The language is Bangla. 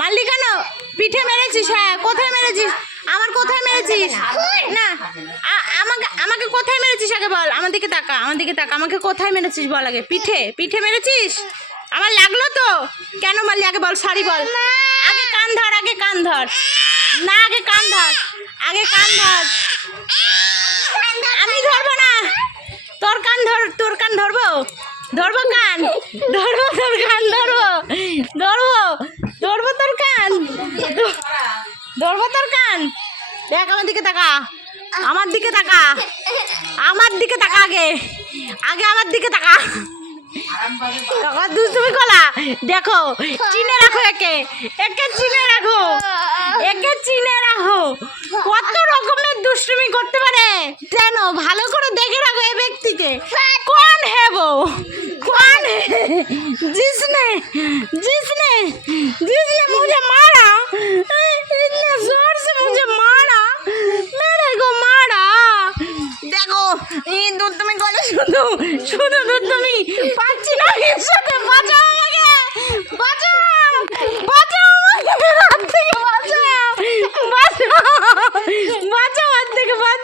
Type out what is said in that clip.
মারলি কেন? পিঠে মেরেছিস? হ্যাঁ, কোথায় মেরেছিস? আমার কোথায় মেরেছিস? না, আমাকে আমাকে কোথায় মেরেছিস আগে বল। আমার দিকে তাকা, আমার দিকে তাকা। আমাকে কোথায় মেরেছিস বল আগে। পিঠে পিঠে মেরেছিস? আমার লাগলো তো। কেন মারলি আগে বল, সারি বল। আগে কান ধর, আগে কান ধর। না, আগে কান ধর, আগে কান ধর। আমি ধরবো না, তোর কান ধর, তোর কান ধরবো, ধরবো কান, ধরবো তোর কান, ধরবো ধরবো ধরবো তোর কান, ধরবো তোর কান। দেখ আমার দিকে তাকা, আমার দিকে তাকা, আমার দিকে তাকা, আগে আগে আমার দিকে তাকা। দুষ্টুমি কলা দেখো, চিনে রাখো, একে একে চিনে রাখো, একে চিনে রাখো। কত রকমের দুষ্টুমি করতে পারে যেন, ভালো করে দেখে রাখো এ ব্যক্তিকে। कौन है वो? कौन है जिसने जिसने जिसने मुझे मारा, इतने जोर से मुझे मारा, मेरे को मारा। देखो এই দুষ্টুমি করে, শুধু শুধু দুষ্টুমি। পাচ্ছি না এর সাথে, বাঁচাও আমাকে, বাঁচাও।